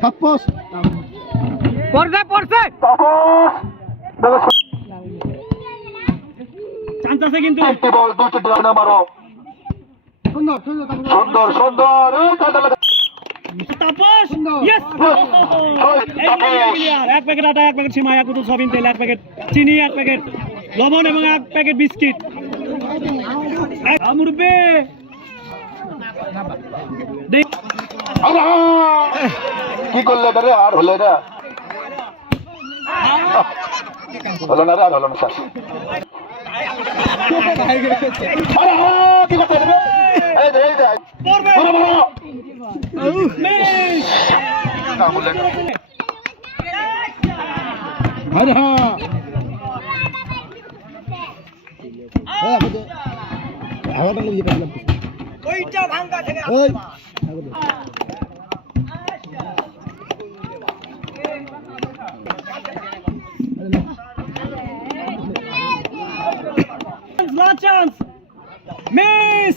থাপ্পস পড়ছে চান্স আছে কিন্তু সুন্দর সুন্দর সুন্দর তাপস ইয়েস এক প্যাকেট আটা এক প্যাকেট সিমাই এক বোতল সয়াবিন তেল এক প্যাকেট চিনি এক প্যাকেট লবণ এবং এক প্যাকেট বিস্কিট মুরব্বি কি করলে রে আর হলো না হলো না রে আর হলো না স্যার কি করতে রে এই রে বড় বড় মিস না বললে আরে হ্যাঁ হাওয়াটা লেগে গেল ওইটা ভাঙা থেকে ওই last chance miss